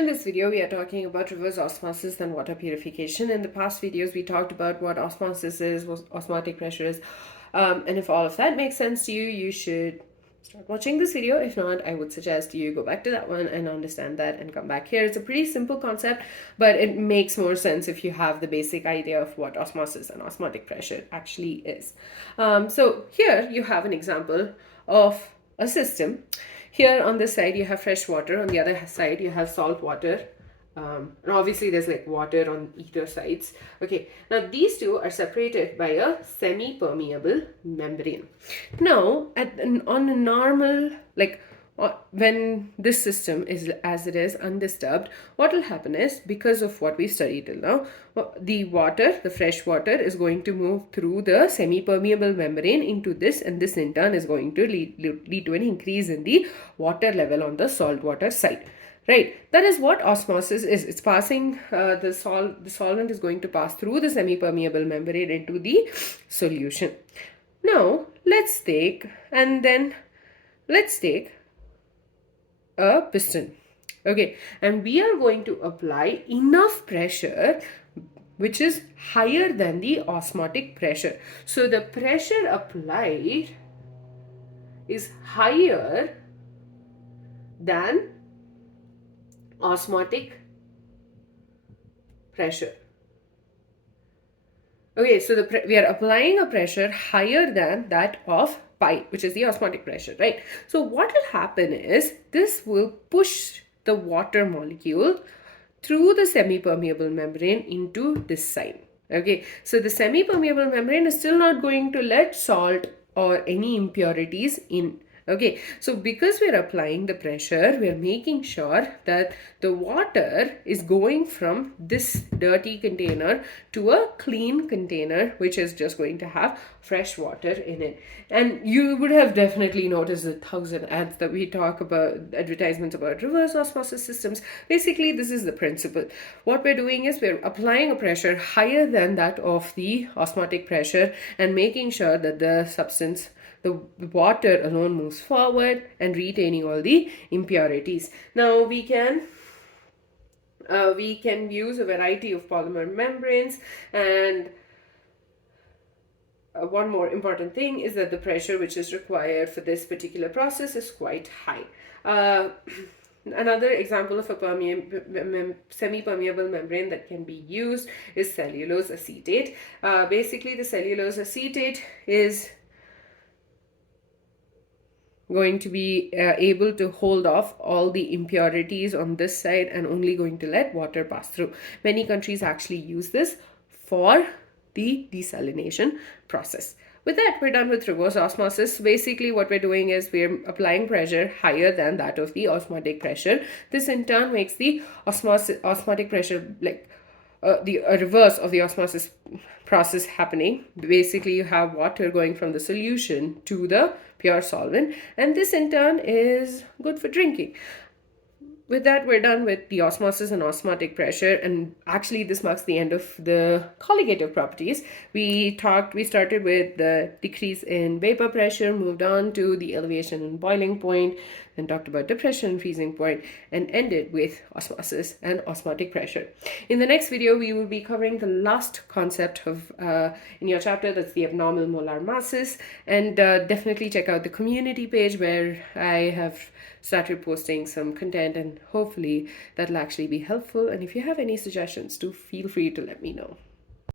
In this video, we are talking about reverse osmosis and water purification. In the past videos, we talked about what osmosis is, what osmotic pressure is, and if all of that makes sense to you, you should start watching this video. If not, I would suggest you go back to that one and understand that and come back here. It's a pretty simple concept, but it makes more sense if you have the basic idea of what osmosis and osmotic pressure actually is. So here you have an example of a system. Here on this side you have fresh water, on the other side you have salt water, and obviously there's like water on either sides. Okay, now these two are separated by a semi-permeable membrane. Now on a normal, when this system is as it is undisturbed, what will happen is, because of what we studied till now, the fresh water is going to move through the semi-permeable membrane into this, and this in turn is going to lead to an increase in the water level on the saltwater side. Right, that is what osmosis is. It's passing the solvent is going to pass through the semi-permeable membrane into the solution. Now let's take a piston. Okay, and we are going to apply enough pressure which is higher than the osmotic pressure. So the pressure applied is higher than osmotic pressure. Okay, so we are applying a pressure higher than that of pi, which is the osmotic pressure, right? So what will happen is this will push the water molecule through the semi-permeable membrane into this side. Okay, so the semi-permeable membrane is still not going to let salt or any impurities in. Okay, so because we're applying the pressure, we're making sure that the water is going from this dirty container to a clean container, which is just going to have fresh water in it. And you would have definitely noticed the 1,000 ads that we talk about, advertisements about reverse osmosis systems. Basically, this is the principle. What we're doing is we're applying a pressure higher than that of the osmotic pressure and making sure that the water alone moves forward and retaining all the impurities. Now we can use a variety of polymer membranes, and one more important thing is that the pressure which is required for this particular process is quite high. Another example of a semi-permeable membrane that can be used is cellulose acetate. Basically, the cellulose acetate is going to be able to hold off all the impurities on this side and only going to let water pass through. Many countries actually use this for the desalination process. With that, we're done with reverse osmosis. Basically, what we're doing is we're applying pressure higher than that of the osmotic pressure. This in turn makes the osmotic pressure the reverse of the osmosis process happening. Basically, you have water going from the solution to the pure solvent, and this in turn is good for drinking. With that, we're done with the osmosis and osmotic pressure, and actually this marks the end of the colligative properties. We started with the decrease in vapor pressure, moved on to the elevation and boiling point, then talked about depression and freezing point, and ended with osmosis and osmotic pressure. In the next video, we will be covering the last concept of in your chapter, that's the abnormal molar masses, and definitely check out the community page where I have started posting some content, and hopefully that'll actually be helpful. And if you have any suggestions, do feel free to let me know.